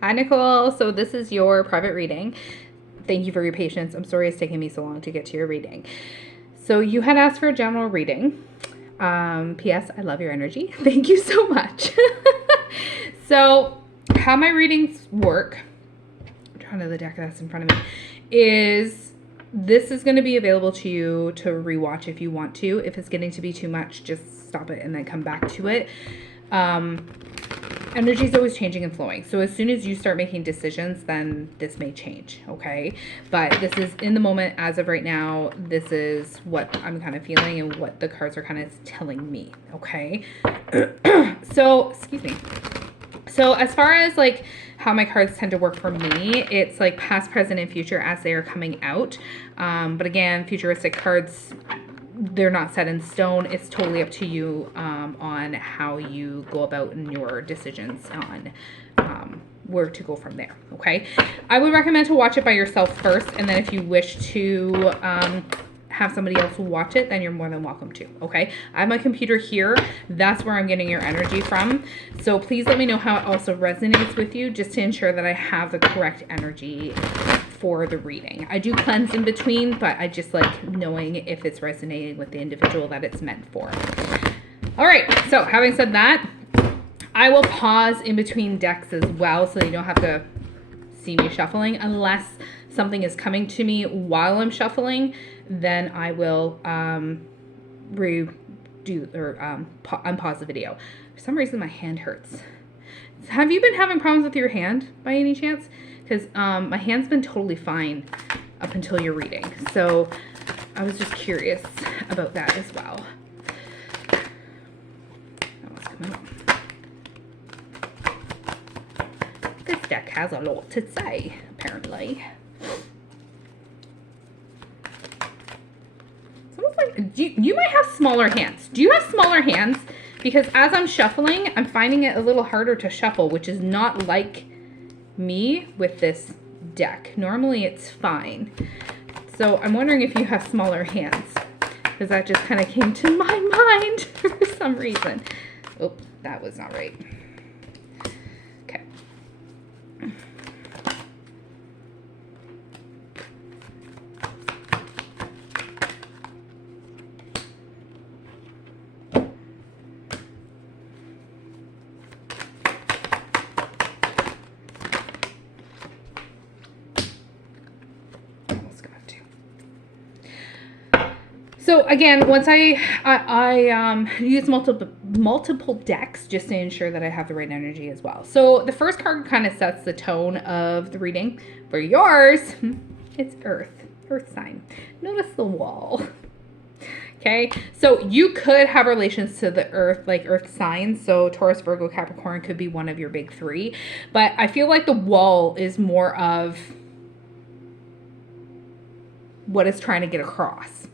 Hi, Nicole. So this is your private reading. Thank you for your patience. I'm sorry it's taking me so long to get to your reading. So you had asked for a general reading. P.S. I love your energy. Thank you so much. So how my readings work, I'm trying to the deck that's in front of me, is this is going to be available to you to rewatch if you want to. If it's getting to be too much, just stop it and then come back to it. Energy is always changing and flowing. So as soon as you start making decisions, then this may change, okay? But this is in the moment as of right now. This is what I'm kind of feeling and what the cards are kind of telling me, okay? So, excuse me. So as far as like how my cards tend to work for me, it's like past, present, and future as they are coming out. But again, futuristic cards, they're not set in stone. It's totally up to you on how you go about in your decisions on where to go from there, okay? I would recommend to watch it by yourself first, and then if you wish to have somebody else watch it, then you're more than welcome to, okay? I have my computer here. That's where I'm getting your energy from. So please let me know how it also resonates with you, just to ensure that I have the correct energy for the reading. I do cleanse in between, but I just like knowing if it's resonating with the individual that it's meant for. All right, so having said that, I will pause in between decks as well, so you don't have to see me shuffling. Unless something is coming to me while I'm shuffling, then I will unpause the video. For some reason my hand hurts. Have you been having problems with your hand by any chance? Because my hand's been totally fine up until your reading. So I was just curious about that as well. That was coming up. This deck has a lot to say, apparently. It's almost like, you might have smaller hands. Do you have smaller hands? Because as I'm shuffling, I'm finding it a little harder to shuffle, which is not like me with this deck. Normally it's fine. So I'm wondering if you have smaller hands, because that just kind of came to my mind for some reason. Oh, that was not right. Okay. So again, once I use multiple decks just to ensure that I have the right energy as well. So the first card kind of sets the tone of the reading. For yours, it's Earth sign. Notice the wall. Okay, so you could have relations to the Earth, like Earth signs. So Taurus, Virgo, Capricorn could be one of your big three. But I feel like the wall is more of what it's trying to get across.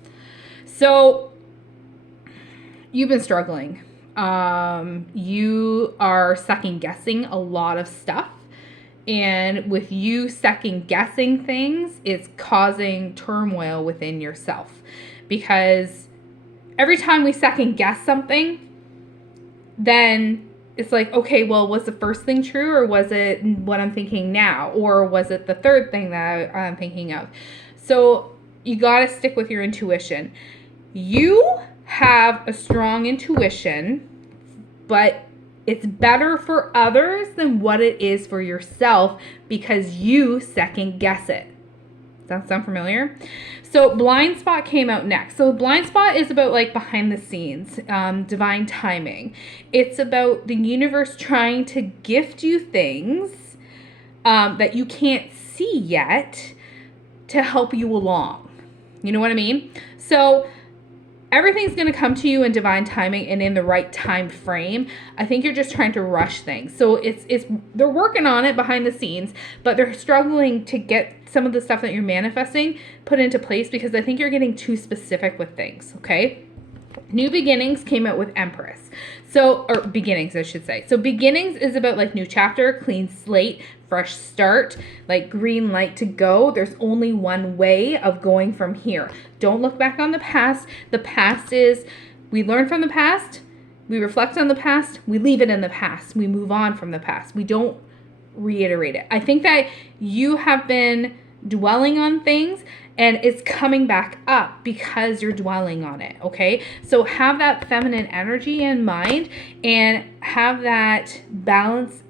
So you've been struggling. You are second guessing a lot of stuff. And with you second guessing things, it's causing turmoil within yourself. Because every time we second guess something, then it's like, okay, well, was the first thing true, or was it what I'm thinking now? Or was it the third thing that I'm thinking of? So you got to stick with your intuition. You have a strong intuition, but it's better for others than what it is for yourself because you second guess it. Does that sound familiar? So blind spot came out next. So blind spot is about like behind the scenes, divine timing. It's about the universe trying to gift you things that you can't see yet to help you along. You know what I mean? So everything's going to come to you in divine timing and in the right time frame. I think you're just trying to rush things. So it's they're working on it behind the scenes, but they're struggling to get some of the stuff that you're manifesting put into place because I think you're getting too specific with things, okay? New Beginnings came out with Empress. So, or beginnings, I should say. So beginnings is about like new chapter, clean slate, fresh start, like green light to go. There's only one way of going from here. Don't look back on the past. The past is, we learn from the past, we reflect on the past, we leave it in the past, we move on from the past. We don't reiterate it. I think that you have been dwelling on things and it's coming back up because you're dwelling on it, okay? So have that feminine energy in mind and have that balance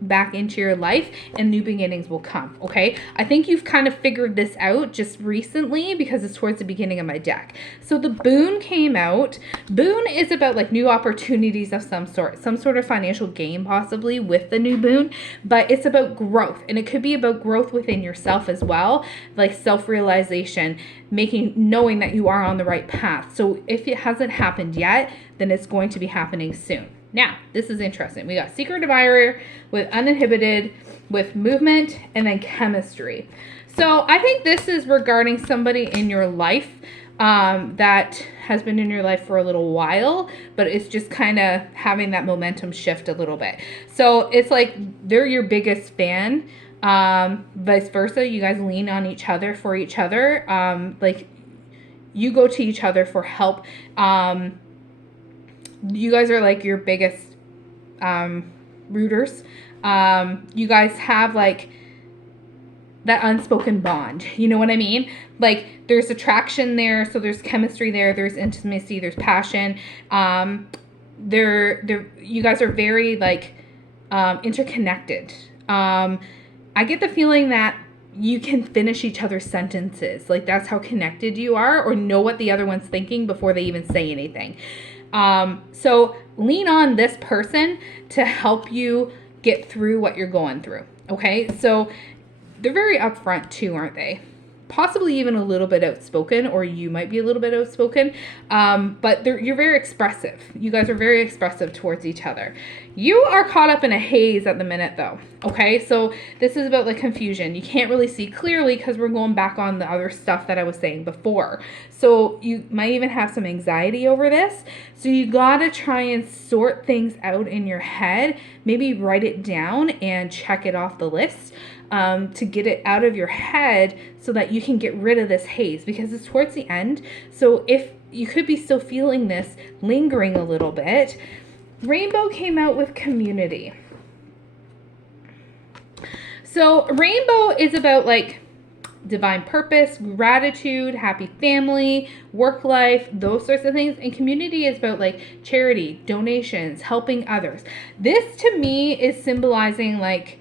back into your life and new beginnings will come, okay? I think you've kind of figured this out just recently because it's towards the beginning of my deck. So the Boon came out. Boon is about like new opportunities of some sort of financial gain possibly with the new Boon, but it's about growth, and it could be about growth within yourself as well, like self-realization, knowing that you are on the right path. So if it hasn't happened yet, then it's going to be happening soon. Now, this is interesting. We got Secret Admirer with Uninhibited, with Movement, and then Chemistry. So I think this is regarding somebody in your life that has been in your life for a little while, but it's just kind of having that momentum shift a little bit. So it's like they're your biggest fan. Vice versa, you guys lean on each other for each other. Like you go to each other for help. You guys are like your biggest rooters. You guys have like that unspoken bond. You know what I mean? Like there's attraction there, so there's chemistry there, there's intimacy, there's passion. You guys are very like interconnected. I get the feeling that you can finish each other's sentences. Like that's how connected you are, or know what the other one's thinking before they even say anything. So lean on this person to help you get through what you're going through. Okay. So they're very upfront too, aren't they? Possibly even a little bit outspoken, or you might be a little bit outspoken. But you're very expressive. You guys are very expressive towards each other. You are caught up in a haze at the minute though. Okay. So this is about like confusion. You can't really see clearly because we're going back on the other stuff that I was saying before. So you might even have some anxiety over this. So you got to try and sort things out in your head. Maybe write it down and check it off the list. To get it out of your head so that you can get rid of this haze, because it's towards the end. So if you could be still feeling this lingering a little bit. Rainbow came out with Community. So Rainbow is about like divine purpose, gratitude, happy family, work life, those sorts of things. And Community is about like charity, donations, helping others. This to me is symbolizing like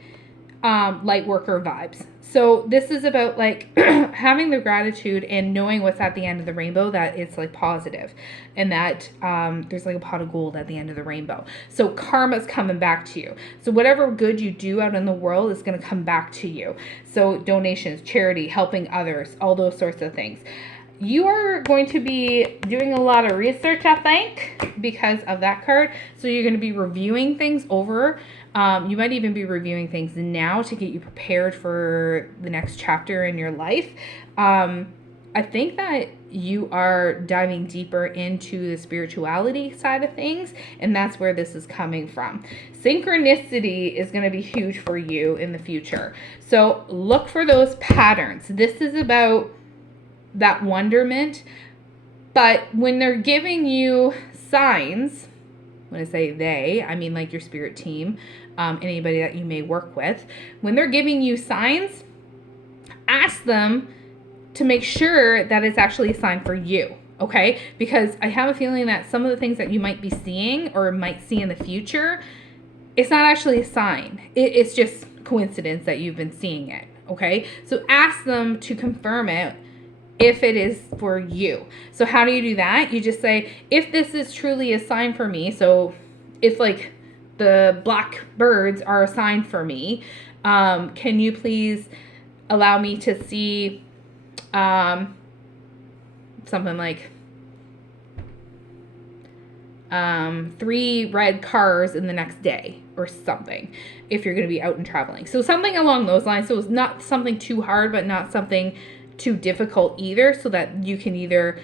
light worker vibes. So this is about like having the gratitude and knowing what's at the end of the rainbow, that it's like positive, and that there's like a pot of gold at the end of the rainbow. So karma's coming back to you. So whatever good you do out in the world is going to come back to you. So donations, charity, helping others, all those sorts of things. You are going to be doing a lot of research, I think, because of that card. So you're going to be reviewing things over. You might even be reviewing things now to get you prepared for the next chapter in your life. I think that you are diving deeper into the spirituality side of things, and that's where this is coming from. Synchronicity is going to be huge for you in the future. So look for those patterns. This is about that wonderment, but when they're giving you signs, when I say they, I mean like your spirit team, anybody that you may work with, when they're giving you signs, ask them to make sure that it's actually a sign for you, okay? Because I have a feeling that some of the things that you might be seeing or might see in the future, it's not actually a sign. It's just coincidence that you've been seeing it, okay? So ask them to confirm it if it is for you. So how do you do that? You just say, if this is truly a sign for me, so if like the black birds are a sign for me, can you please allow me to see something like 3 red cars in the next day or something, if you're going to be out and traveling. So something along those lines. So it's not something too hard, but not something too difficult either, so that you can either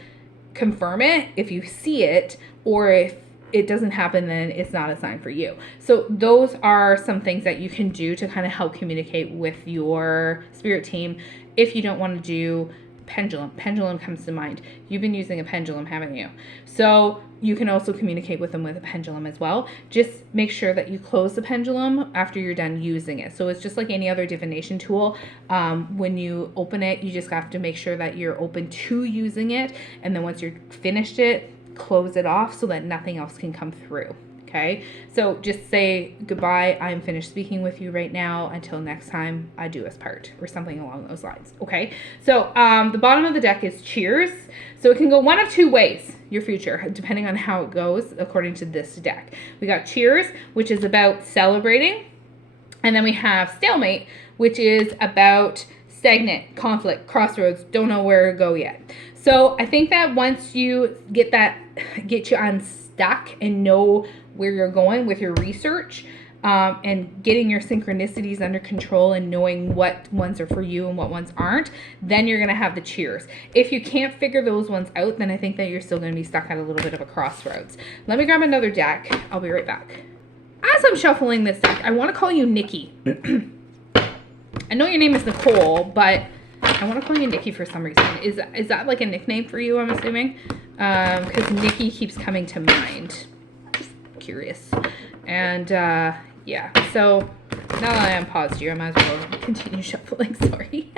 confirm it if you see it, or if it doesn't happen, then it's not a sign for you. So those are some things that you can do to kind of help communicate with your spirit team if you don't want to do pendulum. Pendulum comes to mind. You've been using a pendulum, haven't you? So you can also communicate with them with a pendulum as well. Just make sure that you close the pendulum after you're done using it. So it's just like any other divination tool. When you open it, you just have to make sure that you're open to using it. And then once you're finished it, close it off so that nothing else can come through. Okay, so just say goodbye. I'm finished speaking with you right now. Until next time, adieu us part, or something along those lines. Okay, so the bottom of the deck is cheers. So it can go one of two ways, your future, depending on how it goes, according to this deck. We got cheers, which is about celebrating. And then we have stalemate, which is about stagnant, conflict, crossroads, don't know where to go yet. So I think that once you get you unstuck and know where you're going with your research, and getting your synchronicities under control and knowing what ones are for you and what ones aren't, then you're going to have the cheers. If you can't figure those ones out, then I think that you're still going to be stuck at a little bit of a crossroads. Let me grab another deck. I'll be right back. As I'm shuffling this deck, I want to call you Nikki. I know your name is Nicole, but I want to call you Nikki for some reason. Is that like a nickname for you, I'm assuming? Because Nikki keeps coming to mind. Just curious. And yeah, so now that I unpaused you, I might as well continue shuffling. Sorry.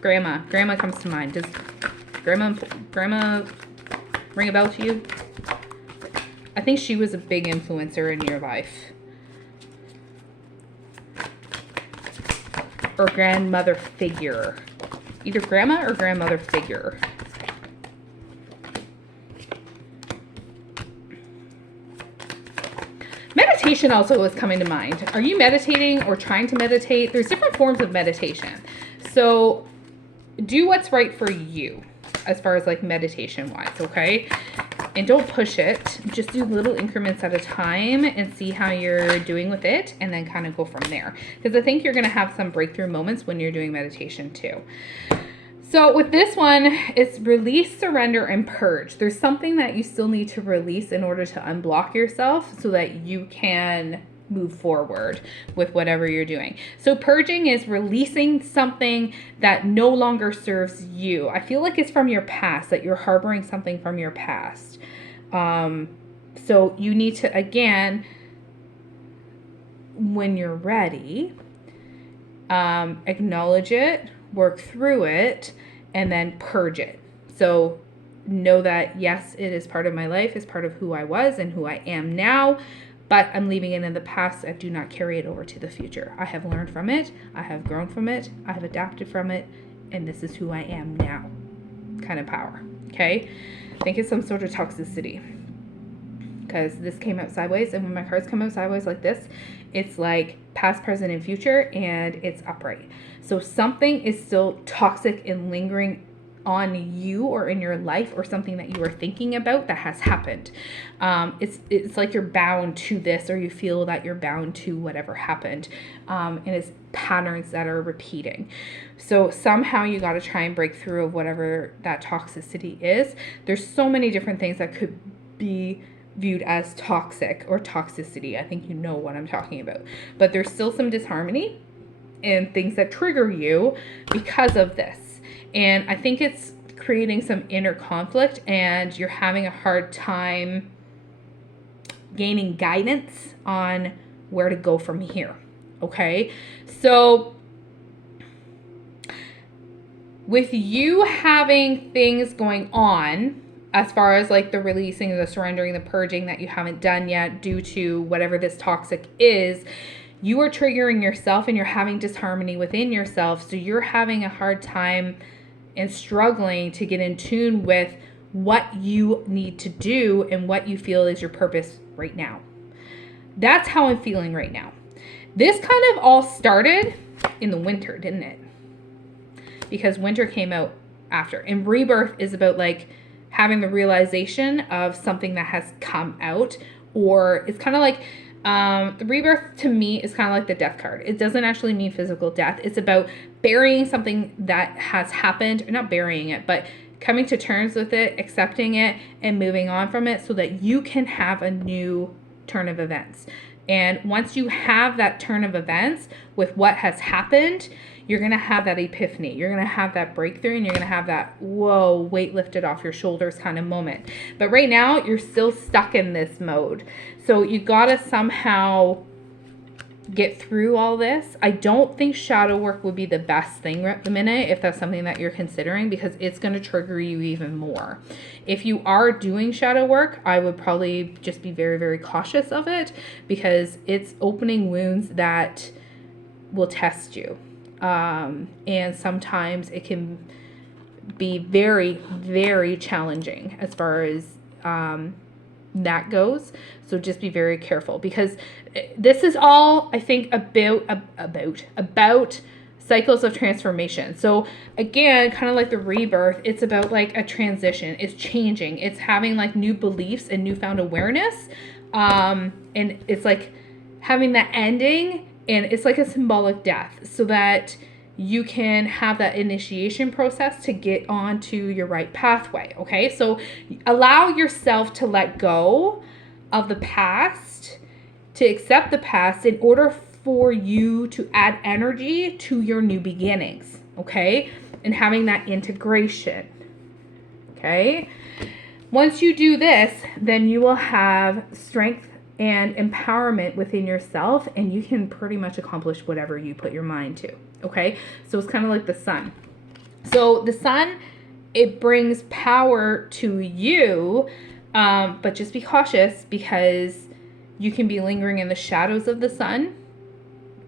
Grandma comes to mind. Does grandma ring a bell to you? I think she was a big influencer in your life. Or grandmother figure. Either grandma or grandmother figure. Meditation also is coming to mind. Are you meditating or trying to meditate? There's different forms of meditation. So do what's right for you as far as like meditation wise, okay? And don't push it. Just do little increments at a time and see how you're doing with it, and then kind of go from there. Because I think you're going to have some breakthrough moments when you're doing meditation too. So with this one, it's release, surrender, and purge. There's something that you still need to release in order to unblock yourself so that you can move forward with whatever you're doing. So purging is releasing something that no longer serves you. I feel like it's from your past, that you're harboring something from your past. So you need to, again, when you're ready, acknowledge it, work through it, and then purge it. So know that, yes, it is part of my life, it's part of who I was and who I am now, but I'm leaving it in the past. I do not carry it over to the future. I have learned from it, I have grown from it, I have adapted from it, and this is who I am now kind of power, okay? Think it's some sort of toxicity, because this came out sideways, and when my cards come out sideways like this, it's like past, present, and future, and it's upright. So something is still toxic and lingering on you or in your life, or something that you are thinking about that has happened. It's like you're bound to this, or you feel that you're bound to whatever happened, and it's patterns that are repeating. So somehow you got to try and break through of whatever that toxicity is. There's so many different things that could be viewed as toxic or toxicity. I think you know what I'm talking about. But there's still some disharmony and things that trigger you because of this. And I think it's creating some inner conflict, and you're having a hard time gaining guidance on where to go from here. Okay? So with you having things going on, as far as like the releasing, the surrendering, the purging that you haven't done yet due to whatever this toxic is, you are triggering yourself and you're having disharmony within yourself. So you're having a hard time and struggling to get in tune with what you need to do and what you feel is your purpose right now. That's how I'm feeling right now. This kind of all started in the winter, didn't it? Because winter came out after. And rebirth is about like having the realization of something that has come out, or it's kind of like the rebirth to me is kind of like the death card. It doesn't actually mean physical death. It's about burying something that has happened, or not burying it, but coming to terms with it, accepting it, and moving on from it so that you can have a new turn of events. And once you have that turn of events with what has happened, you're going to have that epiphany. You're going to have that breakthrough, and you're going to have that, whoa, weight lifted off your shoulders kind of moment. But right now, you're still stuck in this mode. So you got to somehow get through all this. I don't think shadow work would be the best thing at the minute if that's something that you're considering, because it's going to trigger you even more. If you are doing shadow work, I would probably just be very, very cautious of it, because it's opening wounds that will test you. And sometimes it can be very, very challenging as far as that goes. So just be very careful, because this is all, I think, about cycles of transformation. So again, kind of like the rebirth, it's about like a transition. It's changing. It's having like new beliefs and newfound awareness. And it's like having that ending, and it's like a symbolic death, so that you can have that initiation process to get onto your right pathway. Okay, so allow yourself to let go of the past, to accept the past, in order for you to add energy to your new beginnings. Okay, and having that integration. Okay, once you do this, then you will have strength and empowerment within yourself, and you can pretty much accomplish whatever you put your mind to. Okay, so it's kind of like the sun. So the sun, it brings power to you, but just be cautious, because you can be lingering in the shadows of the sun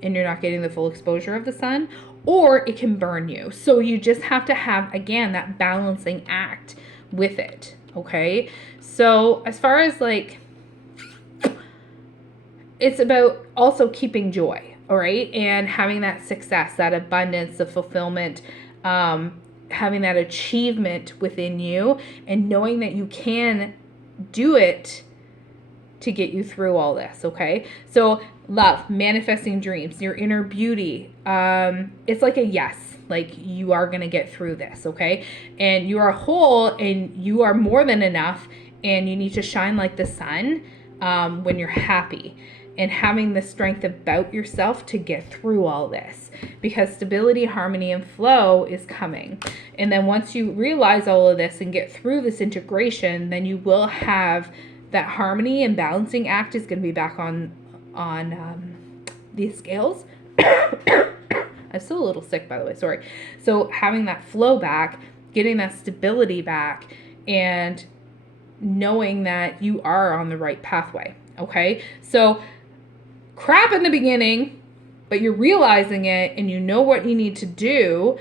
and you're not getting the full exposure of the sun, or it can burn you. So you just have to have, again, that balancing act with it. Okay, so as far as like, it's about also keeping joy, all right? And having that success, that abundance, the fulfillment, having that achievement within you, and knowing that you can do it to get you through all this, okay? So love, manifesting dreams, your inner beauty, it's like a yes. Like, you are going to get through this, okay? And you are whole, and you are more than enough, and you need to shine like the sun when you're happy. And having the strength about yourself to get through all this, because stability, harmony, and flow is coming. And then once you realize all of this and get through this integration, then you will have that harmony, and balancing act is going to be back on these scales. I'm still a little sick, by the way, sorry. So having that flow back, getting that stability back, and knowing that you are on the right pathway. Okay, so crap in the beginning, but you're realizing it, and you know what you need to do,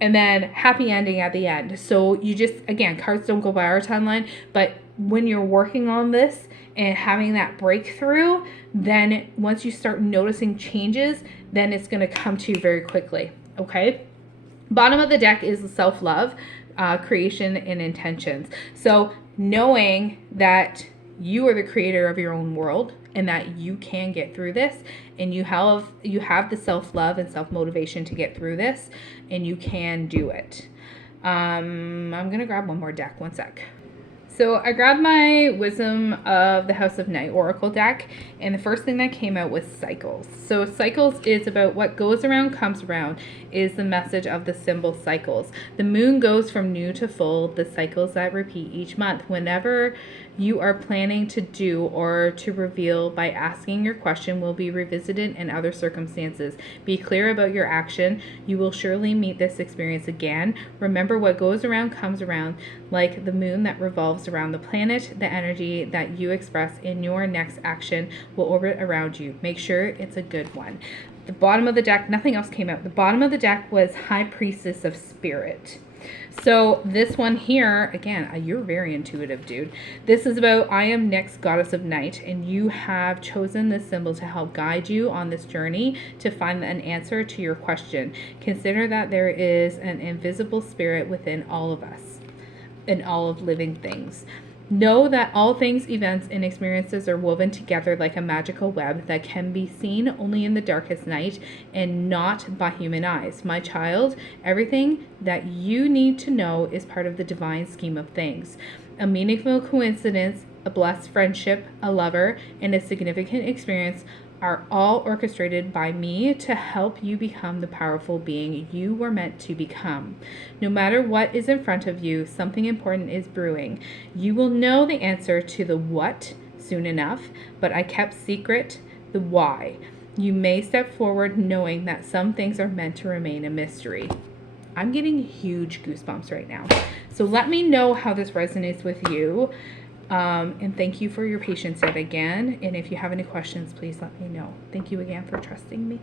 and then happy ending at the end. So you just, again, cards don't go by our timeline, but when you're working on this and having that breakthrough, then once you start noticing changes, then it's going to come to you very quickly. Okay, bottom of the deck is the self-love, creation, and intentions. So knowing that you are the creator of your own world, and that you can get through this, and you have the self-love and self-motivation to get through this, and you can do it. I'm gonna grab one more deck, one sec. So I grabbed my Wisdom of the House of Night Oracle deck, and the first thing that came out was cycles. So cycles is about what goes around comes around, is the message of the symbol cycles. The moon goes from new to full, the cycles that repeat each month. Whenever you are planning to do or to reveal by asking your question will be revisited in other circumstances. Be clear about your action. You will surely meet this experience again. Remember, what goes around comes around. Like the moon that revolves around the planet, the energy that you express in your next action will orbit around you. Make sure it's a good one. The bottom of the deck, nothing else came out. The bottom of the deck was High Priestess of Spirit. So this one here, again, you're very intuitive, dude. This is about, I am Nyx, Goddess of Night, and you have chosen this symbol to help guide you on this journey to find an answer to your question. Consider that there is an invisible spirit within all of us and all of living things. Know that all things, events, and experiences are woven together like a magical web that can be seen only in the darkest night and not by human eyes. My child, everything that you need to know is part of the divine scheme of things. A meaningful coincidence a blessed friendship, a lover, and a significant experience are all orchestrated by me to help you become the powerful being you were meant to become. No matter what is in front of you, something important is brewing. You will know the answer to the what soon enough, but I kept secret the why. You may step forward knowing that some things are meant to remain a mystery. I'm getting huge goosebumps right now. So let me know how this resonates with you. And thank you for your patience yet again. And if you have any questions, please let me know. Thank you again for trusting me.